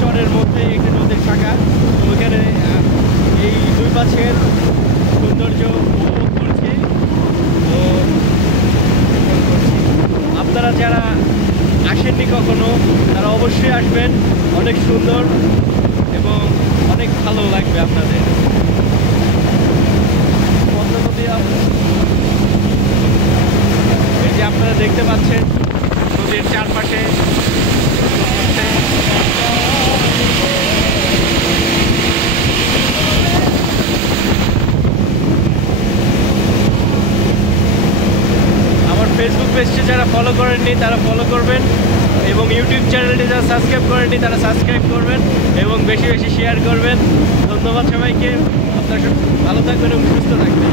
চরের মধ্যে একটি নদীর শাখা। তো ওইখানে এই দুই পাশের সৌন্দর্য উপভোগ করছি। তো আপনারা যারা আসেননি কখনো তারা অবশ্যই আসবেন, অনেক সুন্দর এবং অনেক ভালো লাগবে আপনাদের। পদ্মা নদী এই যে আপনারা দেখতে পাচ্ছেন নদীর চারপাশে আমার ফেসবুক পেজটি যারা ফলো করেননি তারা ফলো করবেন এবং ইউটিউব চ্যানেলটি যারা সাবস্ক্রাইব করেননি তারা সাবস্ক্রাইব করবেন এবং বেশি বেশি শেয়ার করবেন। ধন্যবাদ সবাইকে। আপনারা ভালো থাকবেন এবং সুস্থ থাকবেন।